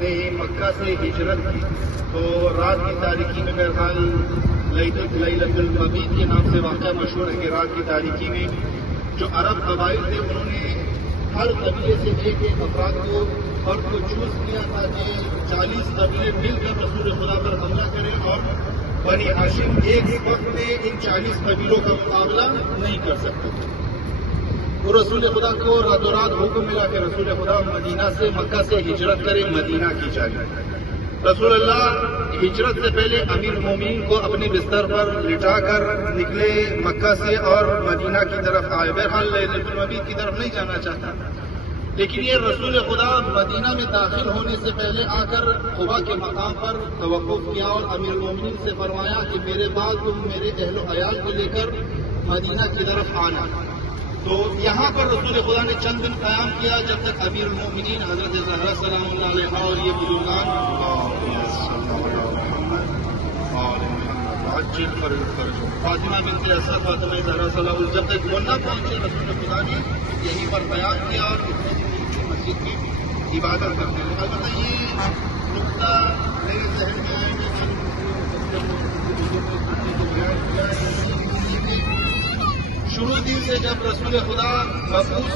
نے مکہ سے ہجرت کی تو رات کی تاریکی میں میرے خیال لیلۃ المبیت کے نام سے واقعہ مشہور ہے کہ رات کی تاریکی میں جو عرب قبائل تھے انہوں نے ہر قبیلے سے ایک ایک افراد کو فرد کو چوز کیا تاکہ 40 قبیلے مل کر رسول خدا پر حملہ کریں اور بنی ہاشم ایک وقت میں ان 40 قبیلوں کا مقابلہ نہیں کر سکتے تھے۔ تو رسول خدا کو راتوں رات حکم ملا کہ رسول خدا مدینہ سے مکہ سے ہجرت کرے مدینہ کی جانب۔ رسول اللہ ہجرت سے پہلے امیر المومنین کو اپنے بستر پر لٹا کر نکلے مکہ سے اور مدینہ کی طرف آئے۔ بہرحال لیلۃ المبیت کی طرف نہیں جانا چاہتا، لیکن یہ رسول خدا مدینہ میں داخل ہونے سے پہلے آ کر قبا کے مقام پر توقف کیا اور امیر المومنین سے فرمایا کہ میرے بعد تم میرے اہل و عیال کو لے کر مدینہ کی طرف آنا۔ تو یہاں پر رسول خدا نے چند دن قیام کیا جب تک امیر المومنین حضرت زہرا سلام اللہ علیہ اور یہ بزرگان فاطمہ بنت اسد فاطمہ زہرا سلام جب تک وہ نہ پہنچے رسول خدا نے یہیں پر قیام کیا اور مسجد میں عبادت کرتے ہیں۔ البتہ یہ نقطہ میرے ذہن میں آئے کہ شروع دن سے جب رسول خدا مبعوث